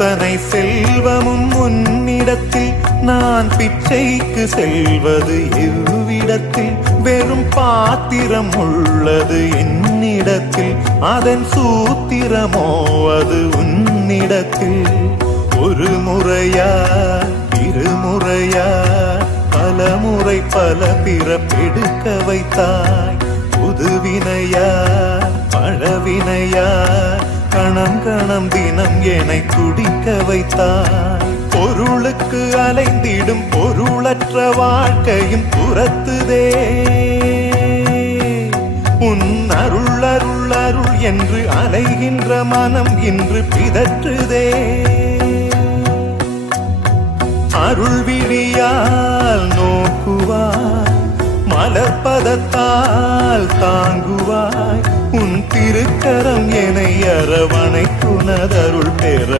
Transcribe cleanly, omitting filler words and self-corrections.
அத்தனை செல்வமும் உன்னிடத்தில், நான் பிச்சைக்கு செல்வது எவ்விடத்தில்? வெறும் பாத்திரம் உள்ளது என்னிடத்தில், அதன் சூத்திரமோ அது உன்னிடத்தில். ஒரு முறையா இருமுறையா பலமுறை பல பிறப்பெடுக்க வைத்தாய். புதுவினையா பழவினையா கணம் கணம் தினம் என்னை துடிக்க வைத்தாய். பொருளுக்கு அலைந்திடும் பொருளற்ற வாழ்க்கையும் துரத்துதே. உன் அருள் அருள் அருள் என்று அலைகின்ற மனம் இன்று பிதற்றுதே. அருள் விழியால் நோக்குவாய், மலர்பதத்தால் தாங்குவாய். உன் திருக்கரம் என்னை அரவணைக்குனதருள் பெற